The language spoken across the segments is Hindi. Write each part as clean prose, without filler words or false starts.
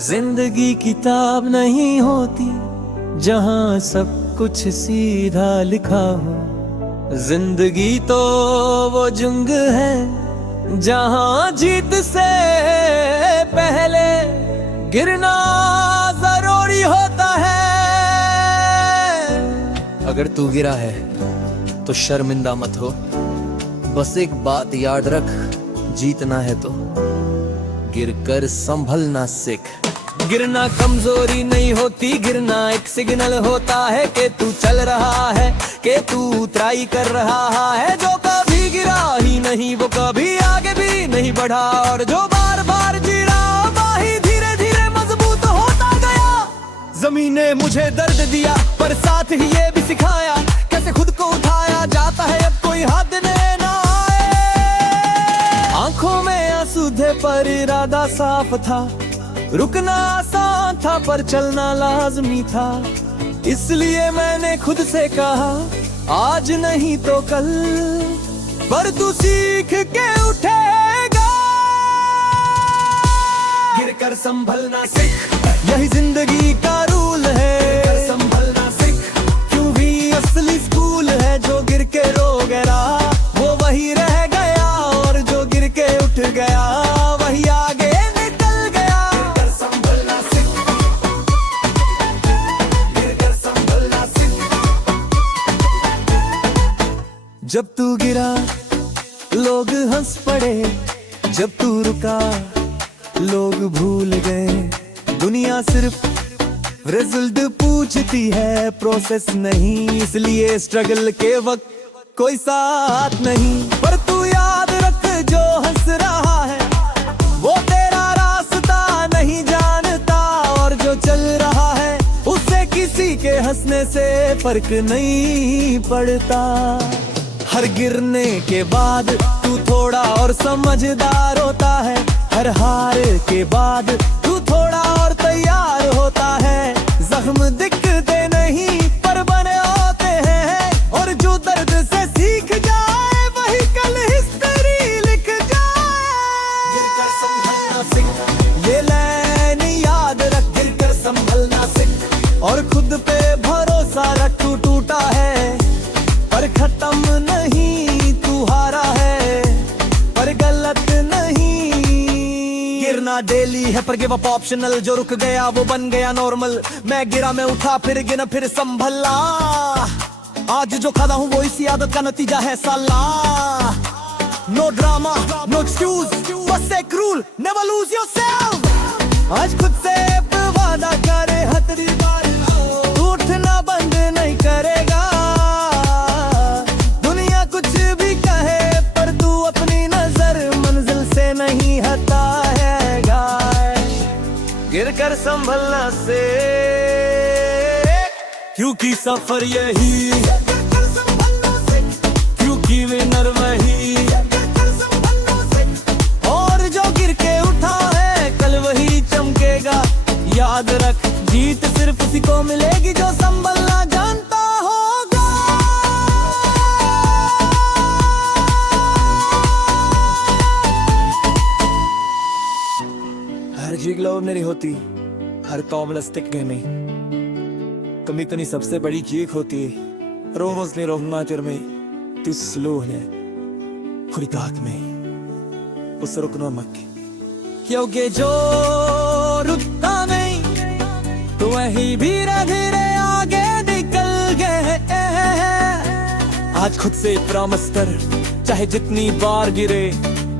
जिंदगी किताब नहीं होती जहाँ सब कुछ सीधा लिखा हो। जिंदगी तो वो जंग है जहाँ जीत से पहले गिरना जरूरी होता है। अगर तू गिरा है तो शर्मिंदा मत हो, बस एक बात याद रख, जीतना है तो गिरकर संभलना सीख। गिरना कमजोरी नहीं होती, गिरना एक सिग्नल होता है कि तू चल रहा है, कि तू ट्राई कर रहा है। जो कभी गिरा ही नहीं वो कभी आगे भी नहीं बढ़ा, और जो बार बार गिरा वही धीरे धीरे मजबूत होता गया। जमीन ने मुझे दर्द दिया पर साथ ही ये भी सिखाया, कैसे खुद को उठाया जाता है अब कोई हाथ देने ना आए। आंखों में आंसू थे पर इरादा साफ था, रुकना आसान था पर चलना लाजमी था। इसलिए मैंने खुद से कहा आज नहीं तो कल, पर तू सीख के उठेगा। गिरकर संभलना सीख, यही जिंदगी का रूल है। गिरकर संभलना सीख, क्यों भी असली स्कूल है। जो गिर के रो गया वो वही रह गया, और जो गिर के उठ गया वही आगे निकल गया। गिरकर संभलना सीख, गिरकर संभलना सीख। जब तू गिरा लोग हंस पड़े, जब तू रुका लोग भूल गए। दुनिया सिर्फ रिजल्ट पूछती है, प्रोसेस नहीं। इसलिए स्ट्रगल के वक्त कोई साथ नहीं, पर तू याद रख जो हंस रहा है वो तेरा रास्ता नहीं जानता, और जो चल रहा है उससे किसी के हंसने से फर्क नहीं पड़ता। हर गिरने के बाद तू थोड़ा और समझदार होता है, हर हार के बाद तू थोड़ा और तैयार होता है। जख्म दिखते नहीं पर बने होते हैं, और जो दर्द से सीख जाए वही कल हिस्ट्री लिख जाए। गिरकर संभलना सीख, ये लाइन याद रख। गिरकर संभलना सीख, और खुद पे भरोसा रख। तू टूटा है पर खत्म नहीं, तू हारा है पर गलत नहीं। गिरना डेली है पर गिव अप ऑप्शनल, जो रुक गया वो बन गया नॉर्मल। मैं गिरा मैं उठा फिर गिना फिर संभला, आज जो खड़ा हूँ वो इसी आदत का नतीजा है साला। नो ड्रामा नो एक्सक्यूज, बस एक रूल, नेवर लूज योरसेल्फ। आज खुद से वादा करे हथरी बार, उठना बंद नहीं करेगा। दुनिया कुछ भी कहे पर तू अपनी नजर मंजिल से नहीं हटाएगा। गिरकर संभलना से, क्योंकि सफर यही, क्योंकि विनर वही, और जो गिर के उठा है कल वही चमकेगा। याद रख जीत सिर्फ उसी को मिलेगी जो संभलना जानता होगा। हर चीज लोभ नहीं होती, हर कॉमलस्टिक नहीं। कमी तनी सबसे बड़ी चीख होती है। रोज ने रोहना चर में तू स्लो है खुद दाग में, उस रुकना मत, क्योंकि जो रुकता नहीं तो वही भी धीरे आगे निकल गए। आज खुद से प्रॉमिस कर, चाहे जितनी बार गिरे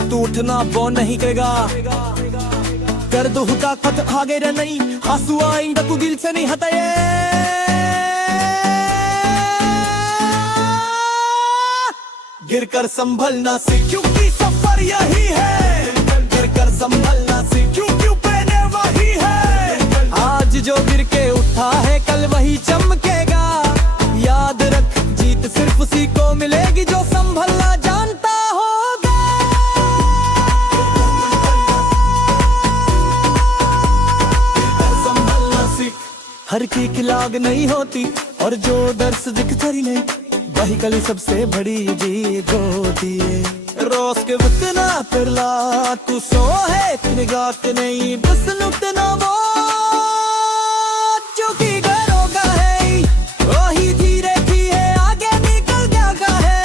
तू उठना वो नहीं करेगा। कर दो हुटा खत आगे रे नहीं, आंसू आएंगे तू दिल से नहीं हटाए। गिरकर संभलना सीख, क्योंकि सफर यही है। गिरकर संभलना सीख, क्योंकि पहने वही है। आज जो गिर के उठा है कल वही चमकेगा। याद रख जीत सिर्फ उसी को मिलेगी जो संभलना जानता होगा। संभलना सीख, हर की लाग नहीं होती, और जो दर्द दिखता ही नहीं वही कल सबसे बड़ी जीत होती है। रोज के वतना फिरला तू सो है निगाह के नहीं बस नुकतना वो जो की करोगा है वही धीरे धीरे आगे निकल जाएगा है।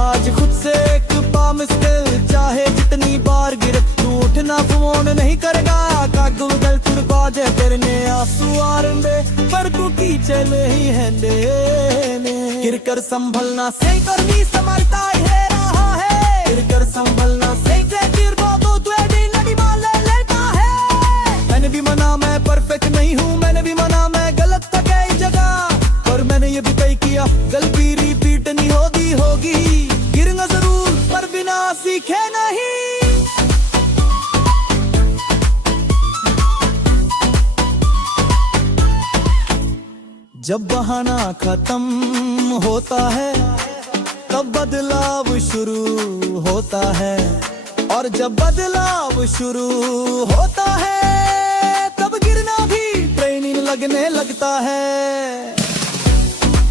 आज खुद से एक प्रॉमिस कर चाहे जितनी बार गिर तू उठना फोन नहीं करेगा का गूगल तुर बाजे तेरे ने आंसू आरंभे पर तू की चले ही है गिर कर संभलना से करनी संभलता है रहा है गिर कर संभलना से गिर तो तुझे नदी मान लेता है। मैंने भी मना मैं परफेक्ट नहीं हूँ मैंने भी मना मैं गलत था कई जगह पर मैंने ये भी तय किया गलती रिपीट नहीं होगी गिरना जरूर पर बिना सीखे नहीं। जब बहाना खत्म होता है तब बदलाव शुरू होता है और जब बदलाव शुरू होता है तब गिरना भी ट्रेनिंग लगने लगता है।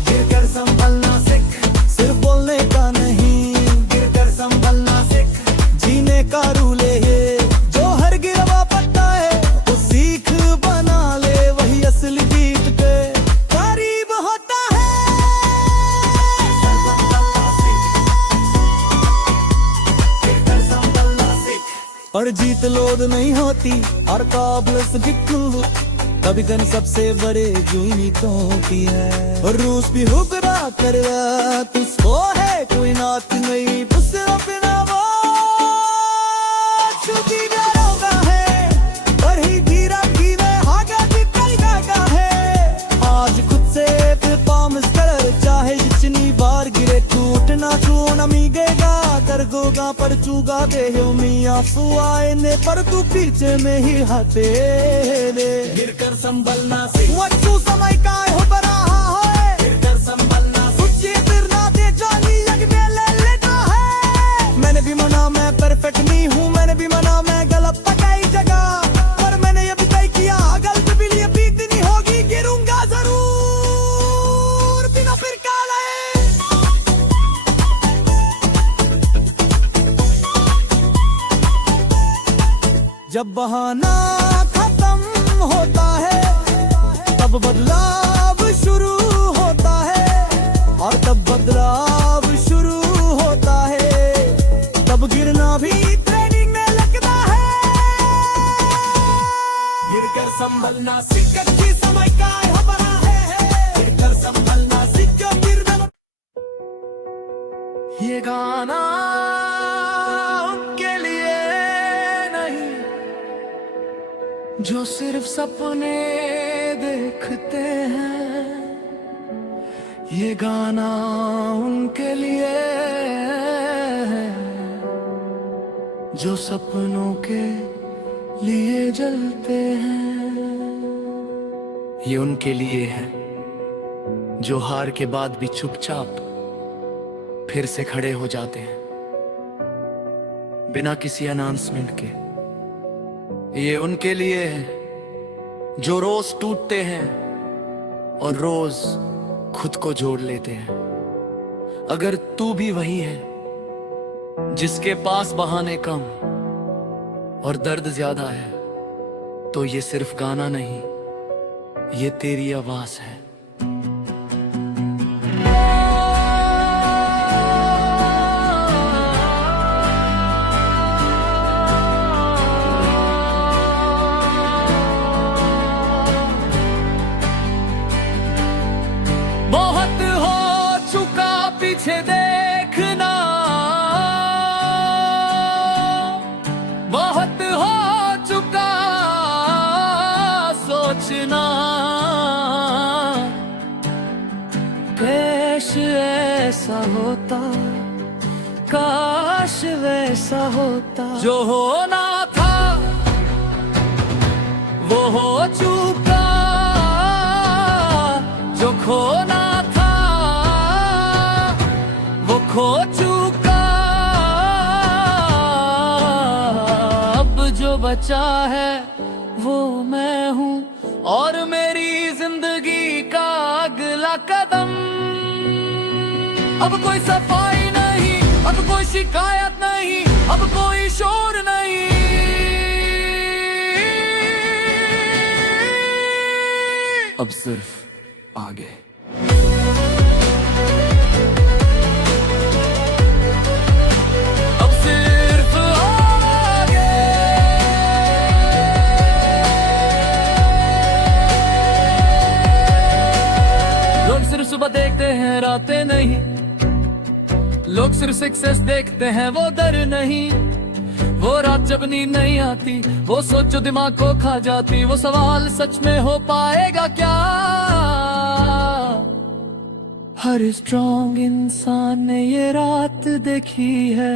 गिरकर संभलना सीख सिर्फ बोलने का नहीं गिरकर संभलना सीख जीने का रूल है जो हर गिरवा पड़ता है वो सीख बना ले वही असली जीत के और जीत लोद नहीं होती और काबल कभी दिन सबसे बड़े जूनी तो होती है और रूस भी हुक्रा कर तुझको है कोई नात नहीं दूसरा बिना वो छुपी डरोगा है पर ही धीरा धीरे आगे निकल जाएगा है। आज खुद से प्रॉमिस कर चाहे जितनी बार गिरे टूटना तू न मिलेगा कर गोगा पर चूगा दे मियाँ आए ने पर तू पीछे में ही हटे दे गिरकर संभलना से तू समय का हो बड़ा है गिरकर संभलना सोचिए फिर ना दे जानी लग में ले लेता है। मैंने भी मना मैं परफेक्ट नहीं हूँ मैंने भी मना मैं गलत कई जगह पर मैंने ये भी तय किया गलत भी लिए बीत नहीं होगी गिरूंगा जरूर बिना फिर काले। जब बहाना खत्म होता है तब बदलाव शुरू होता है और तब बदलाव शुरू होता है तब गिरना भी ट्रेनिंग में लगता है। गिरकर संभलना सीख अच्छी समय का बड़ा है गिरकर संभलना सीख गिरना। ये गाना उनके लिए जो सिर्फ सपने देखते हैं ये गाना उनके लिए है जो सपनों के लिए जलते हैं। ये उनके लिए है जो हार के बाद भी चुपचाप फिर से खड़े हो जाते हैं बिना किसी अनाउंसमेंट के। ये उनके लिए है जो रोज टूटते हैं और रोज खुद को जोड़ लेते हैं। अगर तू भी वही है जिसके पास बहाने कम और दर्द ज्यादा है तो ये सिर्फ गाना नहीं ये तेरी आवाज है। बहुत हो चुका पीछे देखना बहुत हो चुका सोचना काश ऐसा होता काश वैसा होता जो होना था वो हो चुका जो खोना था वो खो चुका अब जो बचा है वो मैं हूँ और मेरी जिंदगी का अगला कदम। अब कोई सफाई नहीं अब कोई शिकायत नहीं, अब कोई शोर नहीं, अब सिर्फ आगे। अब सिर्फ आगे। लोग सिर्फ सुबह देखते हैं, रातें नहीं। लोग सिर्फ सक्सेस देखते हैं, वो डर नहीं। वो रात जब नींद नहीं आती, वो सोच जो दिमाग को खा जाती। वो सवाल सच में हो पाएगा क्या? हर स्ट्रॉन्ग इंसान ने ये रात देखी है,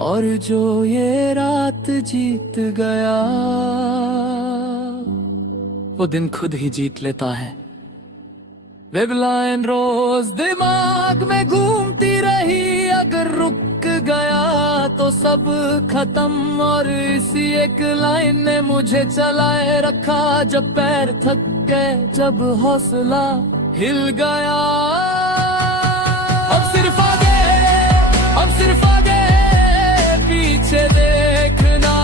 और जो ये रात जीत गया, वो दिन खुद ही जीत लेता है। वेब लाइन रोज दिमाग में घूमती रही, अगर रुक गया तो सब खत्म। और इसी एक लाइन ने मुझे चलाए रखा, जब पैर थक गए, जब हौसला हिल गया। अब सिर्फ आगे, अब सिर्फ आगे, पीछे देखना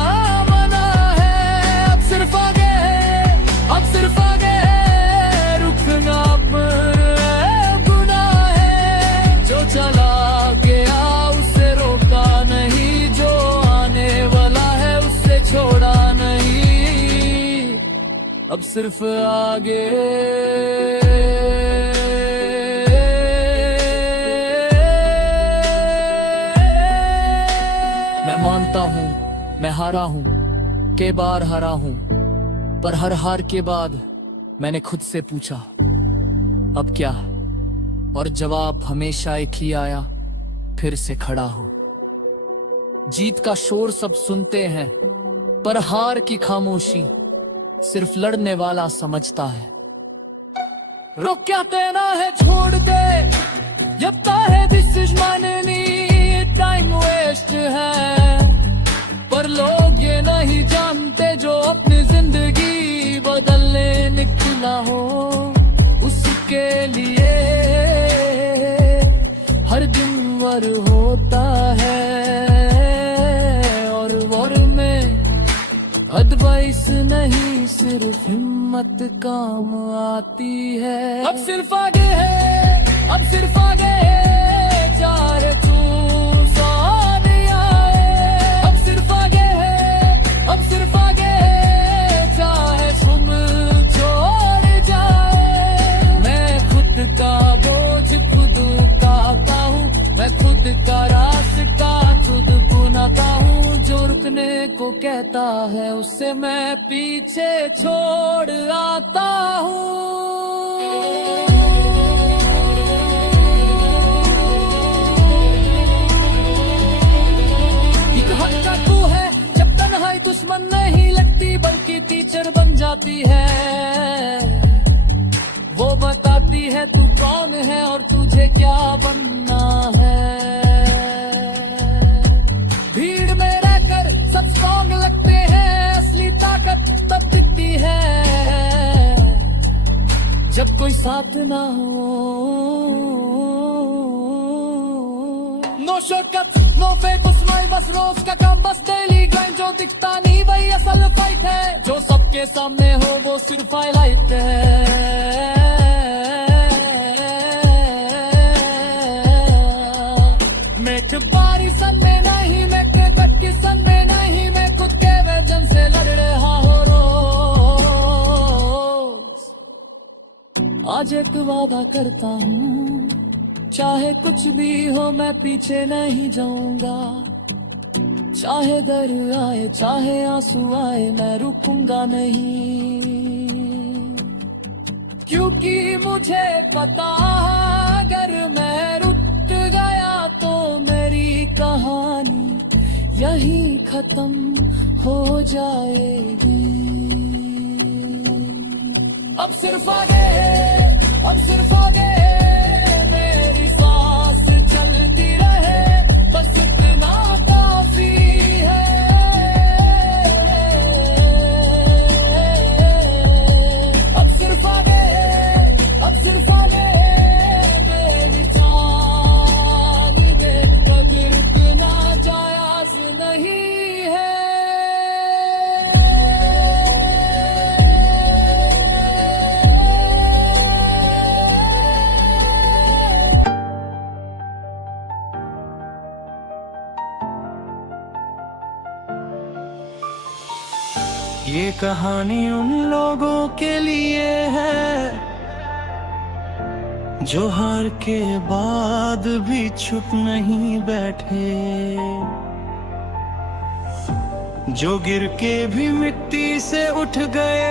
मना है। अब सिर्फ आगे, अब सिर्फ आगे, रुकना पर गुनाह है। जो चला गया उसे रोका नहीं, जो आने वाला है उससे छोड़ा नहीं। अब सिर्फ आगे। मैं मानता हूँ मैं हारा हूँ, कई बार हारा हूँ, पर हर हार के बाद मैंने खुद से पूछा अब क्या, और जवाब हमेशा एक ही आया, फिर से खड़ा हूँ। जीत का शोर सब सुनते हैं, पर हार की खामोशी सिर्फ लड़ने वाला समझता है। रुक क्या देना है, छोड़ दे, जब है this is finally time waste है। पर लोग ये नहीं जानते, जो अपनी जिंदगी बदलने निकला हो, उसके लिए हर दिन वर होता है। और वर में एडवाइस नहीं, सिर्फ हिम्मत काम आती है। अब सिर्फ आगे है, अब सिर्फ आगे है, चाहे तू सामने आए। अब सिर्फ आगे है, अब सिर्फ आगे है, चाहे तुम छोड़ जाए। मैं खुद का बोझ खुद उठाता हूँ, मैं खुद का रास्ता खुद बुनाता हूँ। जो रुकने को कहता है, उससे मैं पीछे छोड़ आता हूँ। एक हद तू है, जब तन्हाई दुश्मन नहीं लगती, बल्कि टीचर बन जाती है। वो बताती है तू कौन है और तुझे क्या बनना है। भीड़ में रहकर सब स्ट्रॉन्ग लगते हैं, असली ताकत तब दिखती है जब कोई साथ ना हो। No shortcut, no fake, smile, बस रोज का काम, बस डेली ग्राइंड। जो दिखता नहीं वही असल फाइट है, जो सबके सामने हो वो सिर्फ हाईलाइट है। मैं बारी सन में नहीं, मैं क्रिकेट की सन में नहीं, मैं खुद के वजन से लड़ रहा हो रोज। आज एक वादा करता हूँ, चाहे कुछ भी हो मैं पीछे नहीं जाऊंगा। चाहे दर आए, चाहे आंसू आए, मैं रुकूंगा नहीं। क्योंकि मुझे पता अगर मैं रुक गया तो मेरी कहानी यही खत्म हो जाएगी। अब सिर्फ आगे, अब सिर्फ आगे, मेरी सांस चलती रहे, बस इतना काफी है। अब सिर्फ आगे, अब सिर्फ आगे, मेरी जान दे, कभी रुक ये कहानी उन लोगों के लिए है जो हार के बाद भी चुप नहीं बैठे, जो गिर के भी मिट्टी से उठ गए,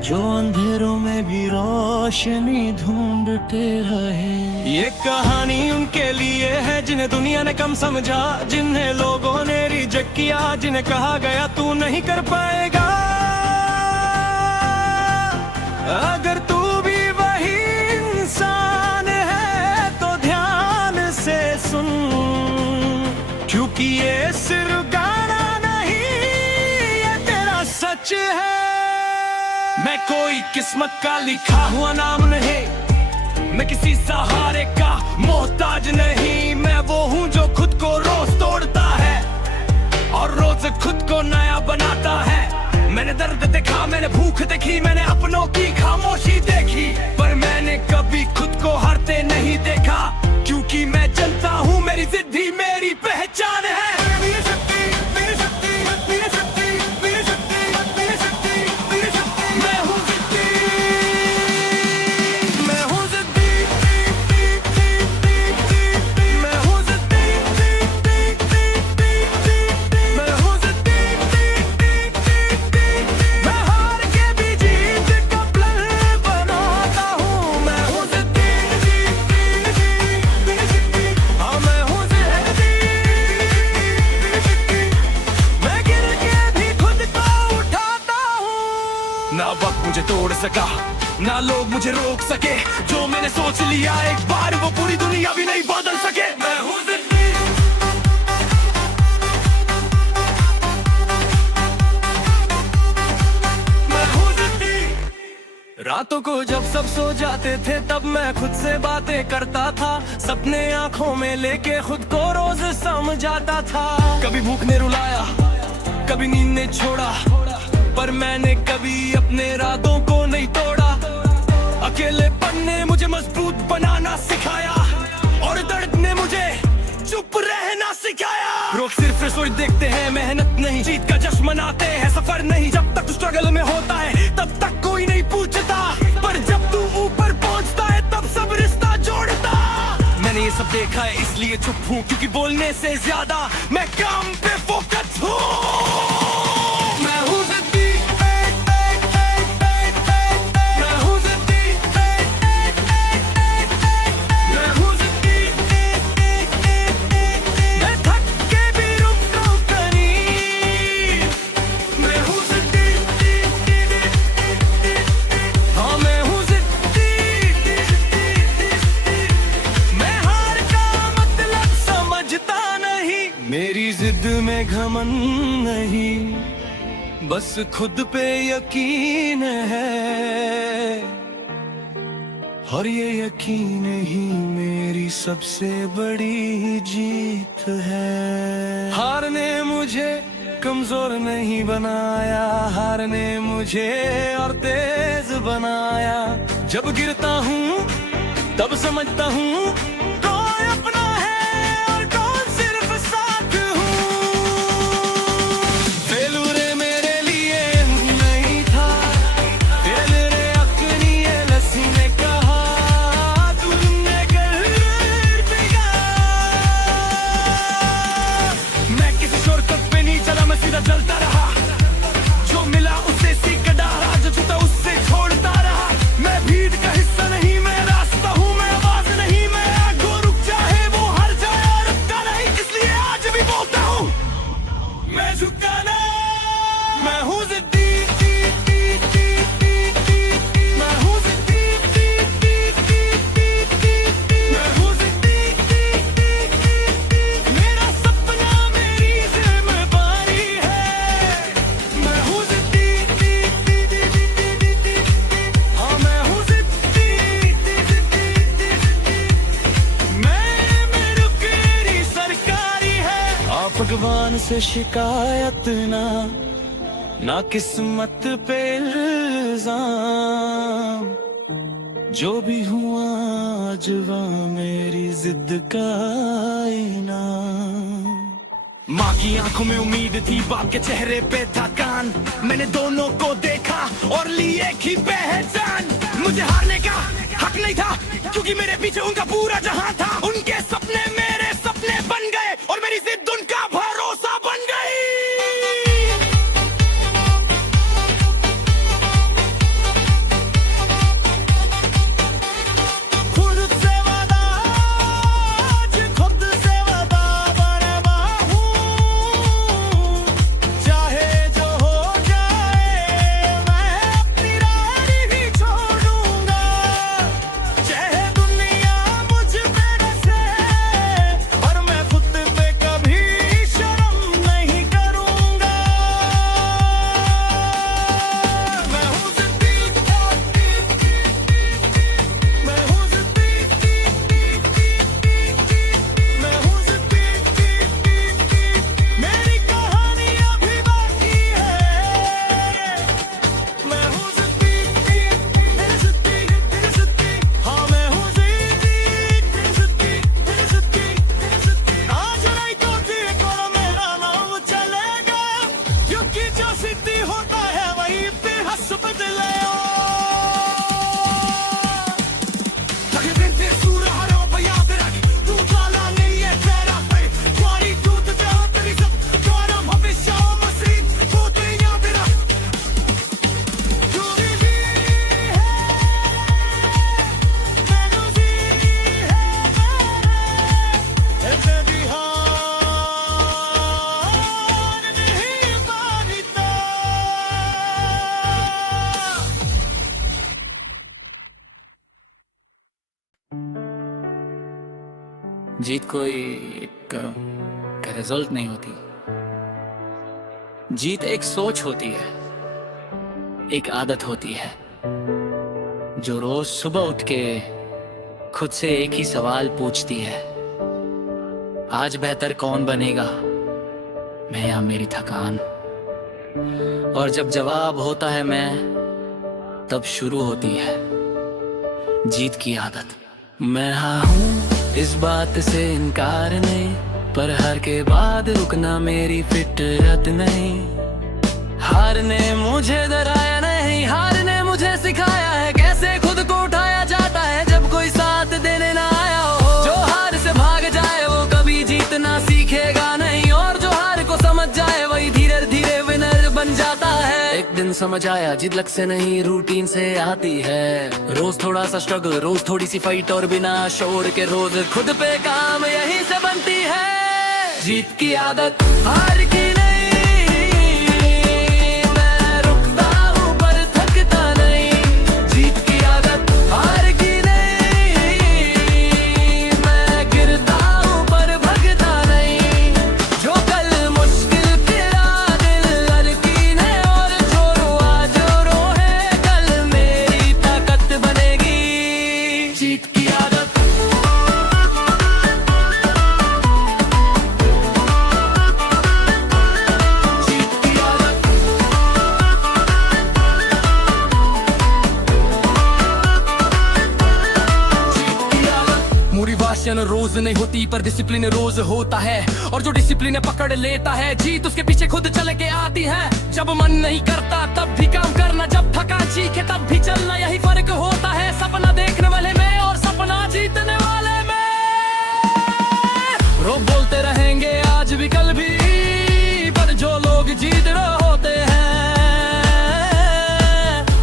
जो अंधेरों में भी रोशनी ढूंढते रहे। ये कहानी उनके लिए है जिन्हें दुनिया ने कम समझा, जिन्हें लोगों ने रिजेक्ट किया, जिन्हें कहा गया तू नहीं कर पाएगा। अगर तू भी वही इंसान है तो ध्यान से सुन, क्योंकि ये सिर्फ गाना नहीं, ये तेरा सच है। मैं कोई किस्मत का लिखा हुआ नाम नहीं, मैं किसी सहारे का मोहताज नहीं। मैं वो हूँ जो खुद को रोज तोड़ता है और रोज खुद को नया बनाता है। मैंने दर्द देखा, मैंने भूख देखी, मैंने अपनों की खामोशी देखी, पर मैंने कभी खुद को हारते नहीं देखा, क्योंकि मैं जनता हूँ, मेरी जिद ही मेरी पहचान है। ना वक्त मुझे तोड़ सका, ना लोग मुझे रोक सके, जो मैंने सोच लिया एक बार वो पूरी दुनिया भी नहीं बदल सके। मैं हूँ जिद्दी, मैं हूँ जिद्दी। रातों को जब सब सो जाते थे तब मैं खुद से बातें करता था, सपने आंखों में लेके खुद को रोज समझाता था। कभी भूख ने रुलाया, कभी नींद ने छोड़ा, पर मैंने कभी अपने इरादों को नहीं तोड़ा। अकेलेपन ने मुझे मजबूत बनाना सिखाया और दर्द ने मुझे चुप रहना सिखाया। लोग सिर्फ रसोई देखते हैं, मेहनत नहीं, जीत का जश्न मनाते हैं, सफर नहीं। जब तक तू स्ट्रगल में होता है तब तक कोई नहीं पूछता, पर जब तू ऊपर पहुंचता है तब सब रिश्ता जोड़ता। मैंने ये सब देखा है इसलिए चुप हूँ, क्योंकि बोलने से ज्यादा मैं काम पे फोकस हूँ। मेरी जिद में घमंड नहीं, बस खुद पे यकीन है, और ये यकीन ही मेरी सबसे बड़ी जीत है। हार ने मुझे कमजोर नहीं बनाया, हार ने मुझे और तेज बनाया। जब गिरता हूँ तब समझता हूँ कोई अपना चलता रहा, जो मिला उससे सीख डाला, जो छूटा उससे छोड़ता रहा। मैं भीड़ का हिस्सा नहीं, मैं रास्ता हूँ, मैं आवाज नहीं, मैं आगो रुक चाहे वो हर जाए और रुकता नहीं, इसलिए आज भी बोलता हूँ मैं झुकता नहीं। मैं हूँ जिद्दी, मैं हूँ जिद्दी, मैं हूँ जिद्दी। मेरा सपना मेरी जिम्मेदारी है, मैं हूँ जिद्दी, हाँ मैं हूँ जिद्दी। मैं रुकेरी सरकारी है, आप भगवान से शिकायत ना किस्मत पे इल्जाम। जो भी हुआ आज वह मेरी जिद का इनाम। माँ की आंखों में उम्मीद थी, बाप के चेहरे पे था कान। मैंने दोनों को देखा और ली एक ही पहचान। मुझे हारने का हक नहीं था, क्योंकि मेरे पीछे उनका पूरा जहां था। उनके सपने मेरे सपने बन गए और मेरी जिद उनका भरोसा बन गई। जीत कोई एक रिजल्ट नहीं होती। जीत एक सोच होती है, एक आदत होती है, जो रोज सुबह उठ के खुद से एक ही सवाल पूछती है, आज बेहतर कौन बनेगा, मैं या मेरी थकान। और जब जवाब होता है मैं, तब शुरू होती है जीत की आदत। मैं हाँ हूँ, इस बात से इनकार नहीं, पर हार के बाद रुकना मेरी फितरत नहीं। हार ने मुझे डराया नहीं, हार ने मुझे सिखाया है कैसे खुद को उठाया जाता है जब कोई साथ देने ना आया हो। जो हार से भाग जाए वो कभी जीतना सीखेगा नहीं, और जो हार को समझ जाए वही धीरे धीरे विनर बन जाता है। एक दिन समझ आया जिद लक से नहीं रूटीन से आती है। रोज थोड़ा सा स्ट्रगल, रोज थोड़ी सी फाइट, और बिना शोर के रोज खुद पे काम यहीं से बनती है जीत की आदत। हार की नहीं, मैं रुकता हूँ पर थकता नहीं, जीत की आदत। हार की नहीं, मैं गिरता हूँ पर भगता नहीं, जो कल मुश्किल तेरा दिल लड़की ने, और जो रोआ जो रोए कल मेरी ताकत बनेगी जीत की आदत। मोटिवेशन रोज नहीं होती पर डिसिप्लिन रोज होता है, और जो डिसिप्लिन पकड़ लेता है जीत उसके पीछे खुद चल के आती है। जब मन नहीं करता तब भी काम करना, जब थकान चीखे तब भी चलना, यही फर्क होता है सपना देखने वाले में और सपना जीतने वाले में। लोग बोलते रहेंगे आज भी कल भी, पर जो लोग जीत रहे होते हैं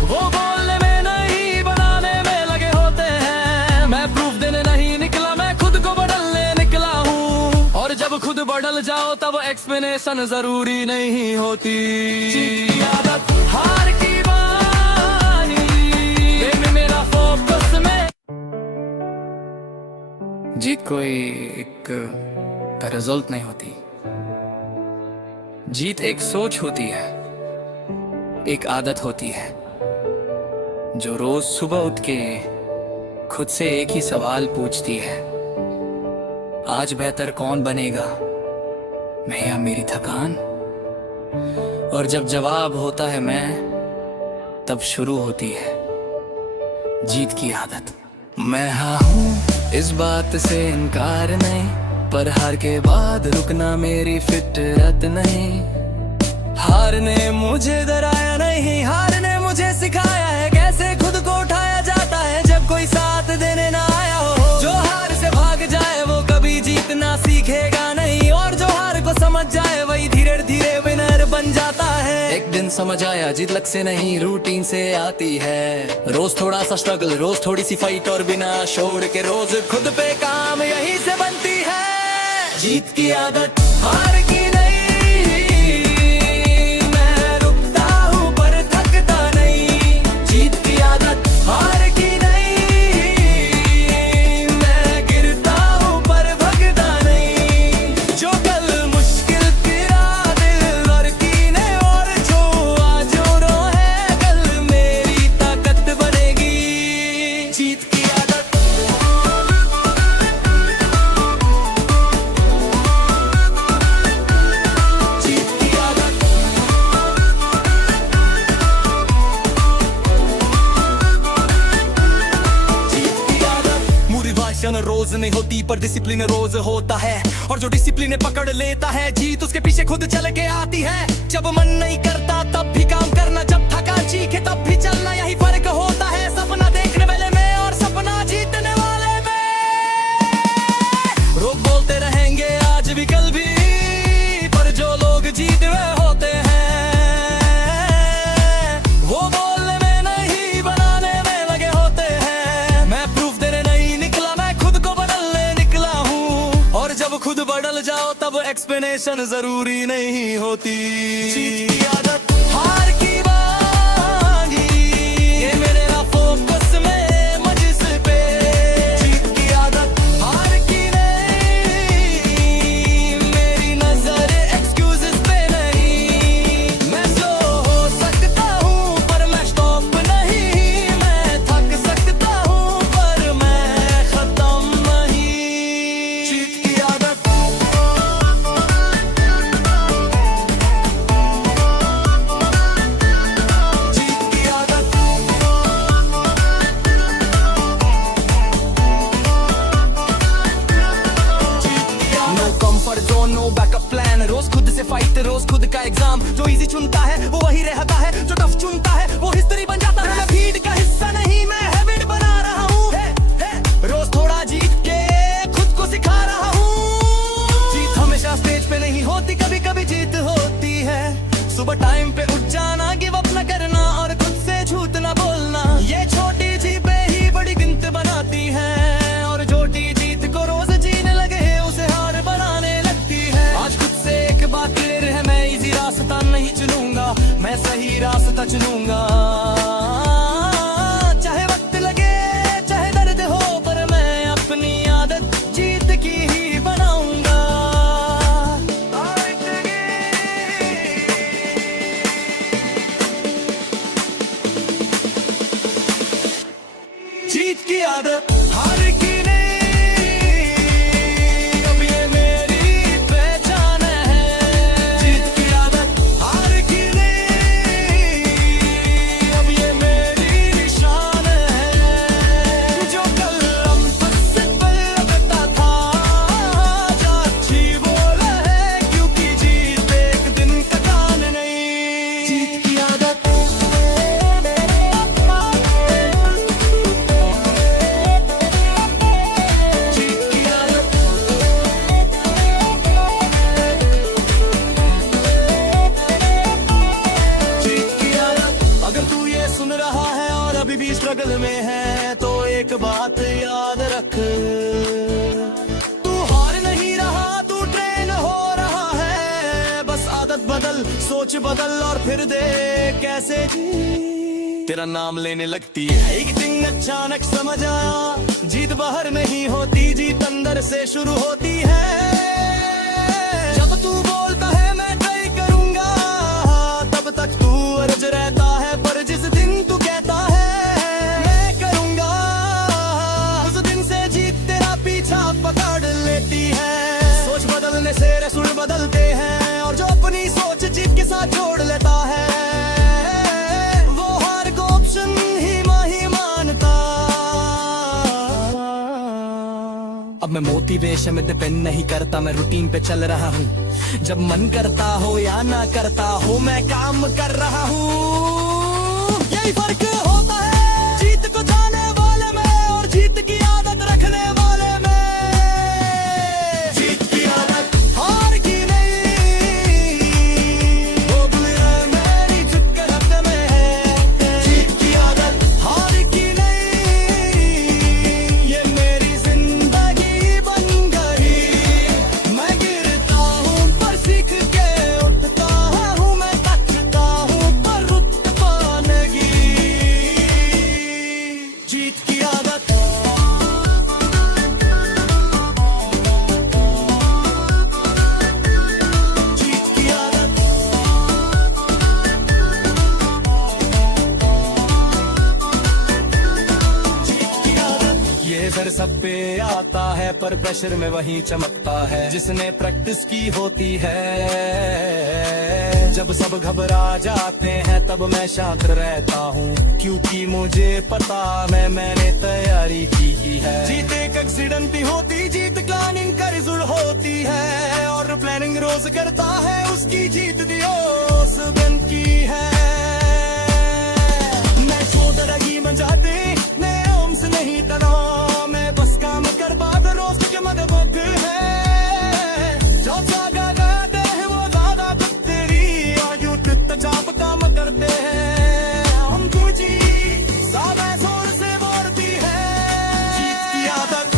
वो बोलने में नहीं बनाने में लगे होते हैं। मैं प्रूफ देने नहीं निकला, मैं खुद को बदलने निकला हूँ, और जब खुद बदल जाओ तब एक्सप्लेनेशन जरूरी नहीं होती। जीत की आदत, हार की बानी, ये मेरा फोकस में। जीत कोई एक रिजल्ट नहीं होती। जीत एक सोच होती है, एक आदत होती है, जो रोज सुबह उठ के खुद से एक ही सवाल पूछती है, आज बेहतर कौन बनेगा, मैं या मेरी थकान। और जब जवाब होता है मैं, तब शुरू होती है जीत की आदत। मैं हाँ हूँ, इस बात से इनकार नहीं, पर हार के बाद रुकना मेरी फितरत नहीं। हार ने मुझे डराया नहीं, हार ने मुझे सिखाया है कैसे खुद को उठाया जाता है जब कोई साथ देने ना आया हो। जो हार से भाग जाए वो कभी जीतना सीखेगा नहीं, और जो हार को समझ जाए वही धीरे धीरे विनर बन जाता है। एक दिन समझ आया जीत लक से नहीं रूटीन से आती है। रोज थोड़ा सा स्ट्रगल, रोज थोड़ी सी फाइट, और बिना शोर के रोज खुद पे काम यहीं से बनती है। जीत की आदत हार की नहीं, मैं रुकता हूँ पर थकता नहीं। जीत की आदत हार की नहीं, मैं गिरता हूँ पर भगता नहीं। जो कल मुश्किल तेरा दिल और कीने और जो आज रो है कल मेरी ताकत बनेगी। जीत की आदत रोज नहीं होती पर डिसिप्लिन रोज होता है, और जो डिसिप्लिन पकड़ लेता है जीत उसके पीछे खुद चल के आती है। जब मन नहीं करता तब भी काम करना, जब थकान चीखे तब भी चलना, यही फर्क होता है सपना देखने वाले में और सपना जीतने वाले में। लोग बोलते रहेंगे आज भी कल भी, पर जो लोग जीते हुए होते हैं वो बोलने में नहीं बनाने में लगे होते हैं। मैं प्रूफ देने नहीं निकला, मैं खुद को बदलने निकला हूँ, और जब खुद बदल जाओ तब एक्सप्लेनेशन जरूरी नहीं होती। जीत की आदत हार की बागी, ये मेरे ना फोकस में मजिस पे। जीत की आदत हार की नहीं, मेरी नजर एक्सक्यूजेस पे नहीं। मैं स्लो हो सकता हूँ पर मैं स्टॉप नहीं, मैं थक सकता हूँ पर मैं खत्म नहीं। जीत की आदत जीत की आदत no comfort zone no backup plan, रोज खुद से फाइट, रोज खुद का एग्जाम। जो इजी चुनता है वो वही रहता है, जो टफ चुनता है वो हिस्ट्री बन जाता है। मैं भीड़ का हिस्सा नहीं, मैं हैबिट बना रहा हूँ। रोज थोड़ा जीत के खुद को सिखा रहा हूँ। जीत हमेशा स्टेज पे नहीं होती, कभी कभी जीत होती है सुबह टाइम पे उठ जाना, गिव अप न करना और खुद से झूठ न बोलना। ये छोटी जीतें ही बड़ी गिनती बनाती है, और छोटी जीत को रोज जीने लगे उसे हार बनाने लगती है। आज खुद से एक बात क्लियर है, मैं इजी रास्ता नहीं चुनूंगा, मैं सही रास्ता चुनूंगा। चाहे वक्त लगे चाहे दर्द हो, पर मैं अपनी आदत जीत की ही बनाऊंगा। जीत की आदत हार की नहीं, अब ये मेरी पहचान है। जीत की आदत हार की नहीं, अब ये मेरी निशान है। जो कल इम्पॉसिबल लगता था आज अच्छी बोल है, क्योंकि जीत एक दिन का काम नहीं। जीत की आदत सुन रहा है और अभी भी स्ट्रगल में है तो एक बात याद रख, तू हार नहीं रहा, तू ट्रेन हो रहा है। बस आदत बदल, सोच बदल और फिर दे कैसे जी तेरा नाम लेने लगती है। एक दिन अचानक समझ आया जीत बाहर नहीं होती, जीत अंदर से शुरू होती है। जब तू बोलता है मैं ट्राई करूंगा, तब तक तू अर्ज रहता है, पर जिस दिन तू कहता है मैं करूंगा, उस दिन से जीत तेरा पीछा पकड़ लेती है। सोच बदलने से रसूल बदलते हैं, और जो अपनी सोच जीत के साथ जोड़ लेता है वो हार को ऑप्शन ही मानता। अब मैं मोटिवेशन में डिपेंड नहीं करता, मैं रूटीन पे चल रहा हूँ। जब मन करता हो या ना करता हो, मैं काम कर रहा हूँ। यही फर्क होता है जीत को जाने वाले में और जीत की आदत रखने वाले में। जीत की आदत हार की नहीं, वो दुनिया मेरी चुपके हद में है। जीत की आदत हार की नहीं, ये मेरी जिंदगी बन गई। मैं गिरता हूँ पर सीख के उठता हूँ, मैं थकता हूँ पर रुत पानेगी। जीत की आदत जीत की आदत जीत की आदत। ये सर सब पे आता है पर प्रेशर में वही चमकता है जिसने प्रैक्टिस की होती है। जब सब घबरा जाते हैं तब मैं शांत रहता हूँ, क्योंकि मुझे पता मैंने तैयारी की ही है। जीत एक एक्सीडेंट ही होती, जीत प्लानिंग का रिजल्ट होती है, और प्लानिंग रोज करता है उसकी जीत दियोस बन की है। मैं छोड़ रही मन जाते मैं ओम से नहीं तना, मैं बस काम कर बाद रोज के मद बुक है। जो जागा गाते हैं वो ज्यादा तेरी आयुत चाप काम करते हैं। हमको जी ज्यादा जोर से बोलती है। जीत की आदत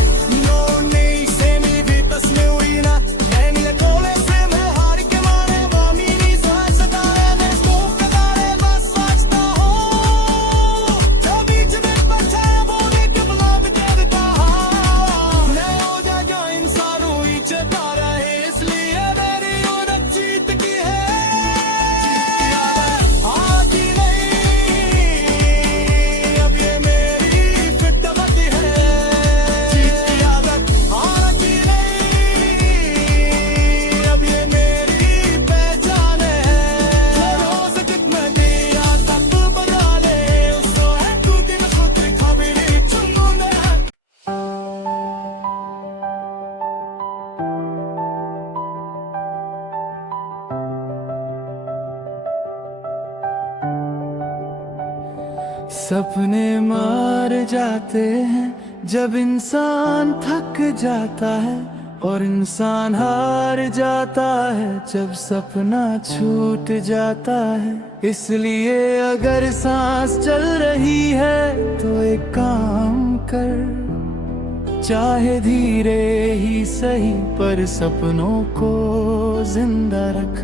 नो नहीं से मी भी तस्में हुई ना, मैंने कोले से मैं हार के मारे मामी नहीं सांस सताए। मैं स्कोप कदारे बस सोचता हूँ, जो बीच में बचा है वो देख बुला में देता हूँ। मैं हो जा इंसान हुई चेता रहे, इसलिए मेरी उनक जीत की है। जीत की आदत हार की नहीं, अब ये मेरी फिट गति है। जीत की आदत हार की नहीं, अब ये मेरी पहचान है। जो रोज कितना दिया तक बना ले, उसको है तू दिन खुद खबरी चुनू ने। सपने मार जाते हैं जब इंसान थक जाता है, और इंसान हार जाता है जब सपना छूट जाता है। इसलिए अगर सांस चल रही है तो एक काम कर, चाहे धीरे ही सही पर सपनों को जिंदा रख।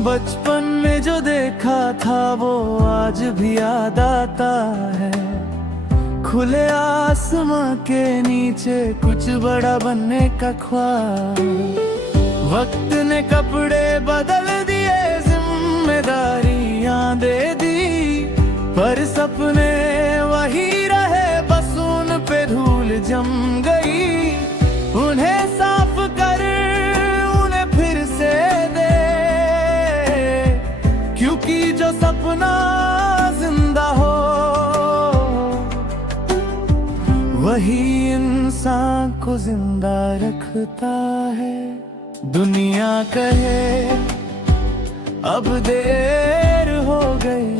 बचपन में जो देखा था वो आज भी याद आता है। खुले आसमां के नीचे कुछ बड़ा बनने का ख्वाब। वक्त ने कपड़े बदल दिए, जिम्मेदारियां दे दी, पर सपने वही रहे, बस उन पे धूल जम गई। उन्हें साफ कर उन्हें फिर से दे, क्योंकि जो सपना जिंदा हो वही इंसान को जिंदा रखता है। दुनिया कहे अब देर हो गई,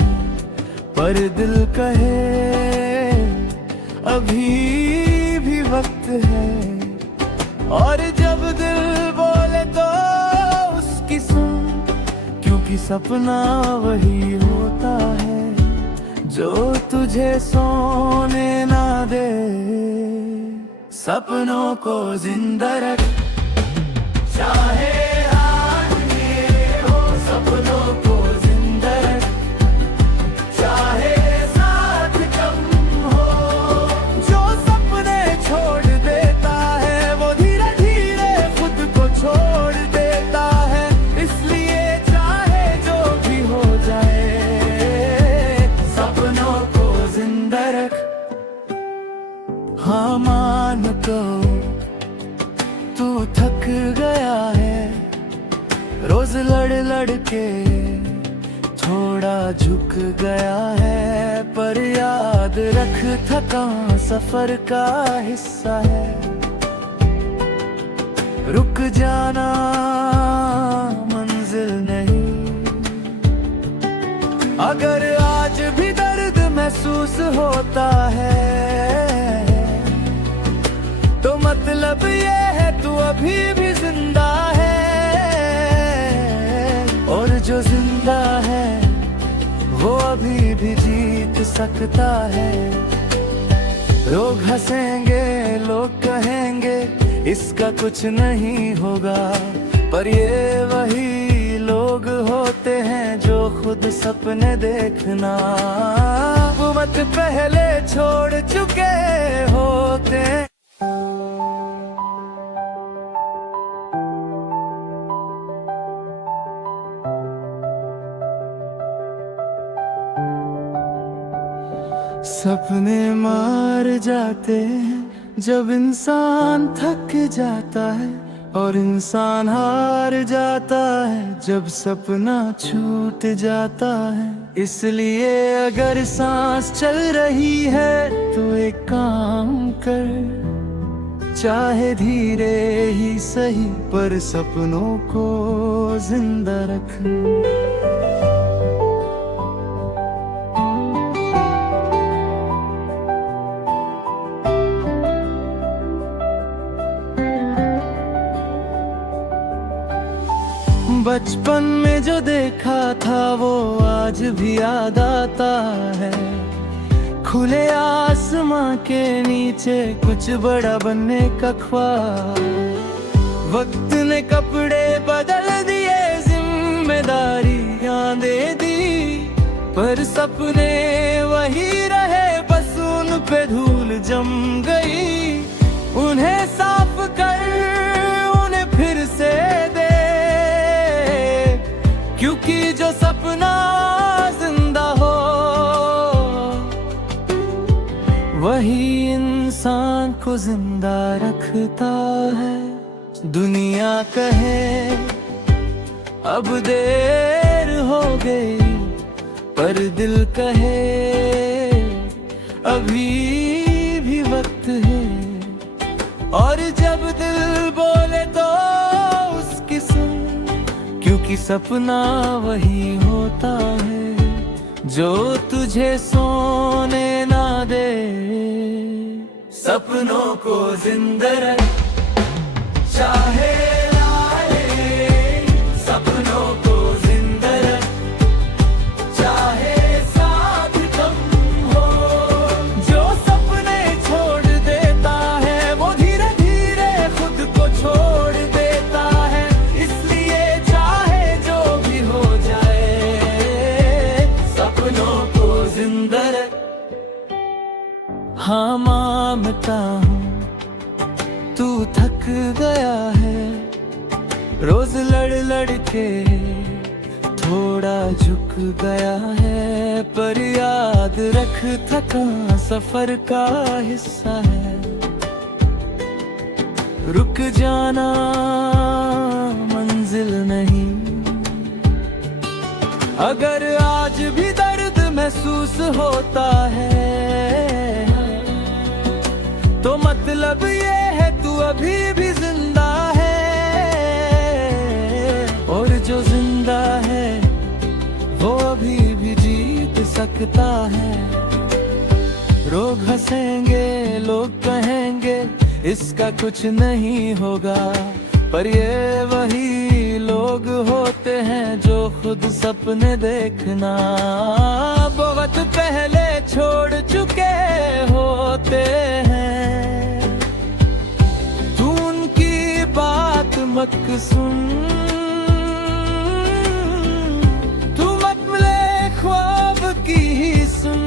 पर दिल कहे अभी भी वक्त है। और जब दिल बोले तो उसकी सुन, क्योंकि सपना वही होता है जो तुझे सोने ना दे। सपनों को जिंदा रख, चाहे हाथ में हो, सपनों को जिंदा रख, चाहे साथ कम हो। जो सपने छोड़ देता है वो धीरे धीरे खुद को छोड़ देता है। इसलिए चाहे जो भी हो जाए, सपनों को जिंदा रख। हाँ मान तो तू थक गया है रोज लड़ लड़ के, थोड़ा झुक गया है, पर याद रख थकान सफर का हिस्सा है। रुक जाना मंजिल नहीं, अगर आज भी दर्द महसूस होता है तो मतलब ये है तू अभी भी जिंदा है, और जो जिंदा है वो अभी भी जीत सकता है। लोग हंसेंगे, लोग कहेंगे इसका कुछ नहीं होगा, पर ये वही लोग होते हैं जो खुद सपने देखना मत पहले छोड़ चुके होते हैं। सपने मार जाते हैं जब इंसान थक जाता है, और इंसान हार जाता है जब सपना छूट जाता है। इसलिए अगर सांस चल रही है तो एक काम कर, चाहे धीरे ही सही पर सपनों को जिंदा रख। बचपन में जो देखा था वो आज भी याद आता है, खुले आसमां के नीचे कुछ बड़ा बनने का ख्वाब। वक्त ने कपड़े बदल दिए, जिम्मेदारियां दे दी, पर सपने वही रहे, बस उन पे धूल जम गई। उन्हें साफ कर उन्हें फिर से दे, क्योंकि जो सपना जिंदा हो वही इंसान को जिंदा रखता है। दुनिया कहे अब देर हो गई, पर दिल कहे अभी भी वक्त है, और जब दिल बोले तो उसकी सुन, क्योंकि सपना वही होता है जो तुझे सोने ना दे। सपनों को जिंदा रख, चाहे लाए, सपनों को जिंदा रख, चाहे साथ कम हो। जो सपने छोड़ देता है वो धीरे धीरे खुद को छोड़ देता है। इसलिए चाहे जो भी हो जाए, सपनों को जिंदा रख। हाँ मानता हूँ तू थक गया है रोज लड़ लड़ के, थोड़ा झुक गया है, पर याद रख थका सफर का हिस्सा है। रुक जाना मंजिल नहीं, अगर आज भी दर्द महसूस होता है तो मतलब ये है तू अभी भी जिंदा है, और जो जिंदा है वो अभी भी जीत सकता है। लोग हंसेंगे, लोग कहेंगे इसका कुछ नहीं होगा, पर ये वही लोग होते हैं जो खुद सपने देखना बहुत पहले छोड़ चुके होते हैं। तू उनकी बात मत सुन, तू अपने ख्वाब की ही सुन,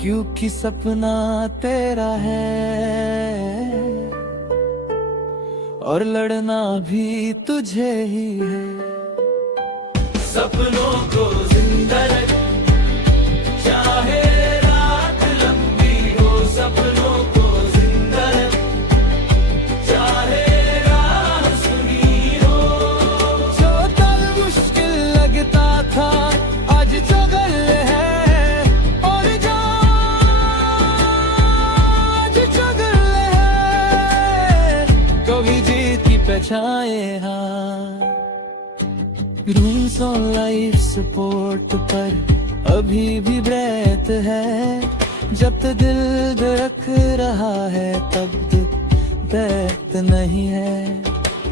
क्योंकि सपना तेरा है और लड़ना भी तुझे ही है। सपनों को जिंदा रख, चाहे रात लंबी हो, सपनों को जिंदा परछाएं हाँ। रूम्स ऑन लाइफ सपोर्ट पर अभी भी ब्रेथ है, जब तक दिल धड़क रहा है तब बैठ नहीं है।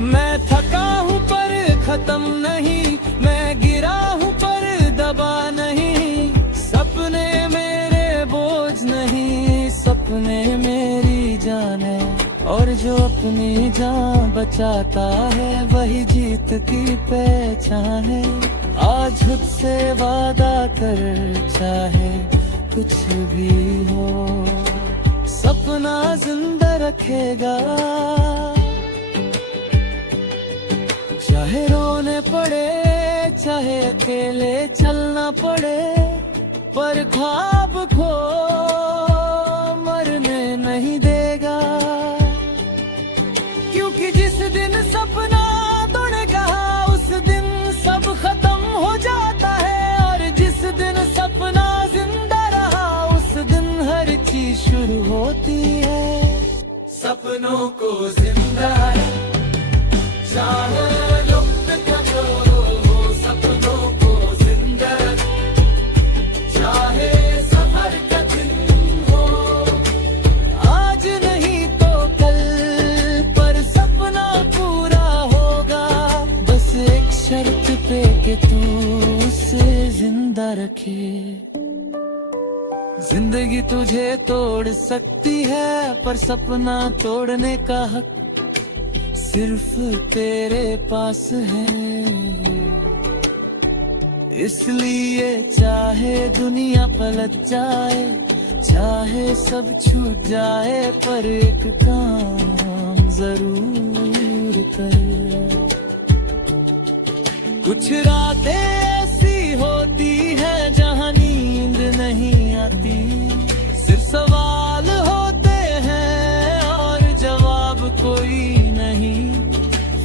मैं थका हूँ पर खत्म नहीं, मैं गिरा हूँ पर दबा नहीं। सपने मेरे बोझ नहीं, सपने मेरी जान है। और जो अपनी जान बचाता है वही जीत की पहचान है। आज खुद से वादा कर चाहे कुछ भी हो, सपना जिंदा रखेगा। चाहे रोने पड़े, चाहे अकेले चलना पड़े, पर ख्वाब खो मरने नहीं देगा। क्योंकि जिस दिन सपना तूने कहा उस दिन सब खत्म हो जाता है, और जिस दिन सपना जिंदा रहा उस दिन हर चीज शुरू होती है। सपनों को जिंदा है चाहे लुप्त करो, सपनों को जिंदा चाहे सफर कठिन हो। आज नहीं तो कल पर सपना पूरा होगा, बस एक शर्त पे कि तू उसे जिंदा रखे। जिंदगी तुझे तोड़ सकती है पर सपना तोड़ने का हक सिर्फ तेरे पास है। इसलिए चाहे दुनिया पलट जाए, चाहे सब छूट जाए, पर एक काम जरूर कर। कुछ रातें ऐसी होती है जहां नींद नहीं आती, सिर्फ सवाल होते हैं और जवाब कोई नहीं।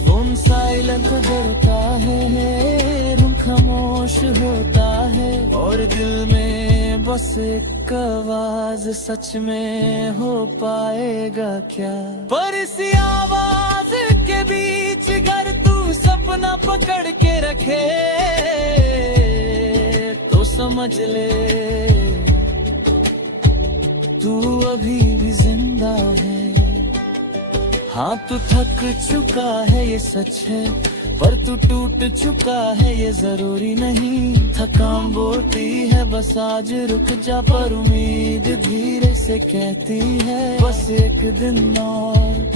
फोन साइलेंट करता है, रूम खामोश होता है, और दिल में बस एक आवाज, सच में हो पाएगा क्या? पर इसी आवाज के बीच अगर तू सपना पकड़ के रखे तो समझ ले तू अभी भी जिंदा है। हाँ तू थक चुका है ये सच है, पर तू टूट चुका है ये जरूरी नहीं। थकान बोलती है बस आज रुक जा, पर उम्मीद धीरे से कहती है बस एक दिन और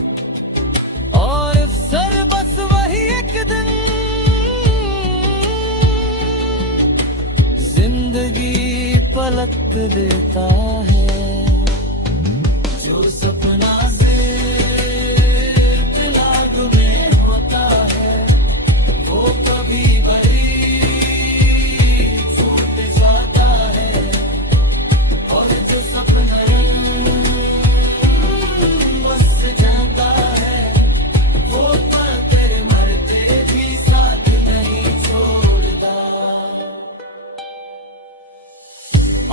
सर बस वही एक दिन। जिंदगी पलट देता है जो सपना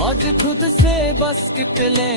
आज खुद से बस कितने